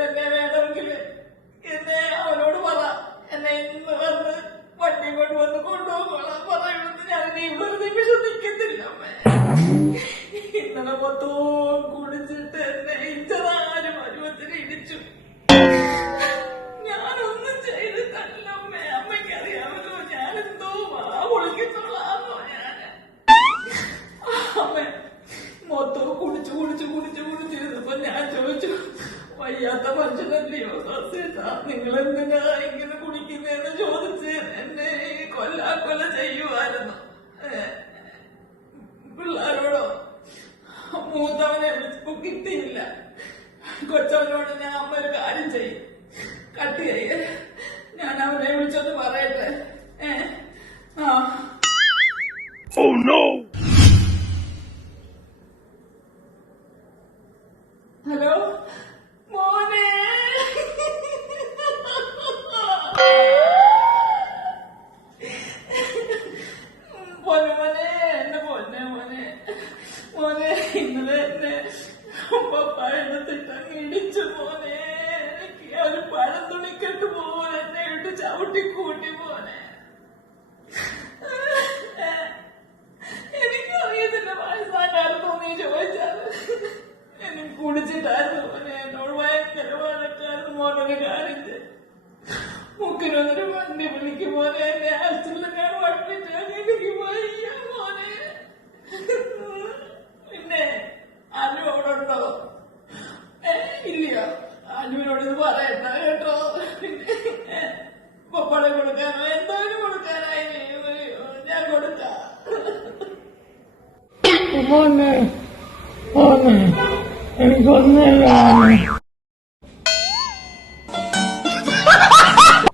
എന്നെ വേണമെങ്കിൽ എന്നെ അവനോട് പറ. എന്നെ ഇന്ന് വന്ന് വണ്ടി കൊണ്ട് വന്ന് കൊണ്ടുപോകണം പറയുന്നത് ഞാൻ നീ വെറുതെ വിശ്വസിക്കത്തില്ല ഇന്നലെ മൊത്തവും കുടിച്ചിട്ട് എന്നെ ഇഞ്ചതാരും പരുവത്തിന് ഇടിച്ചു. ഞാനൊന്നും ചെയ്തിട്ടല്ല അമ്മേ. അമ്മയ്ക്ക് അറിയാമല്ലോ ഞാനെന്തോ ആ ഒളിക്കത്തോളാന്നോ ഞാൻ അമ്മ മൊത്തവും കുടിച്ചു കുടിച്ചു കുടിച്ചു വയ്യാത്ത മനുഷ്യനല്ലയോ സസ്യത നിങ്ങൾ എന്തിനാ ഇങ്ങനെ കുടിക്കുന്നതെന്ന് ചോദിച്ച് എന്നെ കൊല്ലാ കൊല ചെയ്യുമായിരുന്നു പിള്ളേരോടോ? മൂത്തവനെ വിളിച്ചപ്പോ കിട്ടിയില്ല. കൊച്ചവനോട് ഞാൻ അമ്മ ഒരു കാര്യം ചെയ്യും. കട്ട് ചെയ്യേ ഞാൻ അവനെ വിളിച്ചൊന്ന് പറയട്ടെ. ഏ ആ. Oh no! ഹലോ? ഇന്നലെ എന്നെ പഴത്തിട്ട് ഇടിച്ചു എനിക്ക് ഒരു പഴം തുണിക്കെട്ട് പോലെ എന്നെ ഇട്ട് ചവിട്ടി കൂട്ടി എനിക്ക് എനിക്കറിയത്തില്ല വയസ്സാകാലത്തോ നീ ചോദിച്ചാൽ എനിക്ക് കുടിച്ചിട്ടായിരുന്നു മോനെ. എന്നോട് ഭയങ്കര വഴക്കായിരുന്നു മോനൊരു കാര്യം ചെയ്യ്. മുക്കിനൊന്നൊരു വണ്ടി വിളിക്കും മോനെ. എന്നെ ആക്സിഡന്റ് ഞാൻ വണ്ടിട്ടാൽ എനിക്ക് വയ്യ മോനെ പിന്നെ അനു അവിടെ ഉണ്ടോ ഏ ഇല്ലയോ അനുവിനോട് ഇത് പറയണ്ട കേട്ടോ പിന്നെ പപ്പടം കൊടുക്കാനോ? എന്തോരം കൊടുക്കാനായി ഞാൻ കൊടുക്കാം മോനെ മോനെ എനിക്കൊന്നല്ല